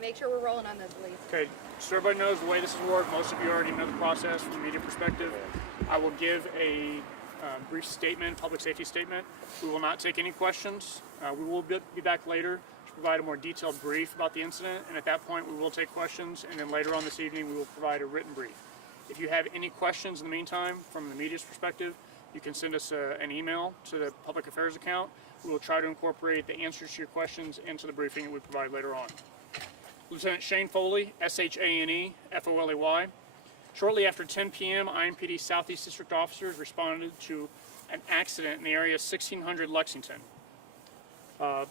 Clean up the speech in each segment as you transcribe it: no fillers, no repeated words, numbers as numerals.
make sure we're rolling on this, please. Okay, so everybody knows the way this is worked. Most of you already know the process from the media perspective. I will give a brief statement, public safety statement. We will not take any questions. We will be back later to provide a more detailed brief about the incident, and at that point we will take questions, and then later on this evening we will provide a written brief. If you have any questions in the meantime from the media's perspective, you can send us an email to the public affairs account. We will try to incorporate the answers to your questions into the briefing that we provide later on. Lieutenant Shane Foley, S-H-A-N-E, F-O-L-E-Y. Shortly after 10 p.m., IMPD Southeast District officers responded to an accident in the area of 1600 Lexington. At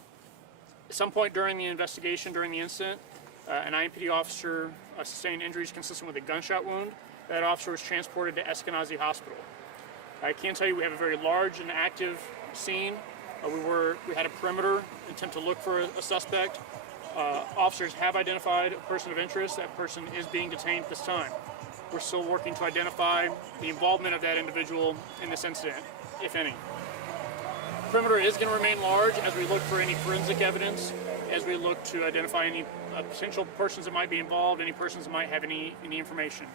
some point during the investigation, during the incident, an IMPD officer sustained injuries consistent with a gunshot wound. That officer was transported to Eskenazi Hospital. I can tell you we have a very large and active scene. We had a perimeter attempt to look for a suspect. Officers have identified a person of interest. That person is being detained at this time. We're still working to identify the involvement of that individual in this incident, if any. The perimeter is going to remain large as we look for any forensic evidence, as we look to identify any potential persons that might be involved, any persons that might have any information.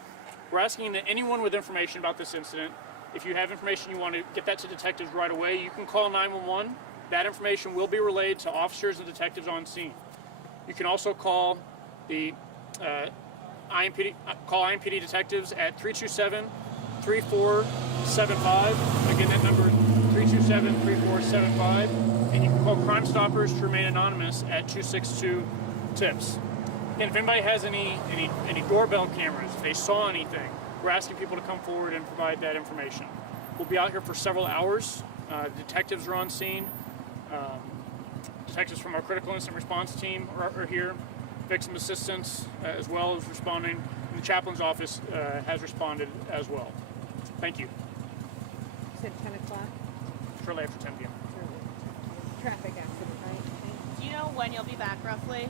We're asking that anyone with information about this incident, if you have information you want to get that to detectives right away, you can call 911. That information will be relayed to officers and detectives on scene. You can also call the IMPD detectives at 327-3475. Again, that number is 327-3475. And you can call Crime Stoppers to remain anonymous at 262-TIPS. And if anybody has any doorbell cameras, if they saw anything, we're asking people to come forward and provide that information. We'll be out here for several hours. Detectives are on scene. Detectives from our critical incident response team are here. Victim assistance as well as responding. And the chaplain's office has responded as well. Thank you. You said 10 o'clock? Shortly after 10 p.m. Traffic accident, right? Do you know when you'll be back roughly?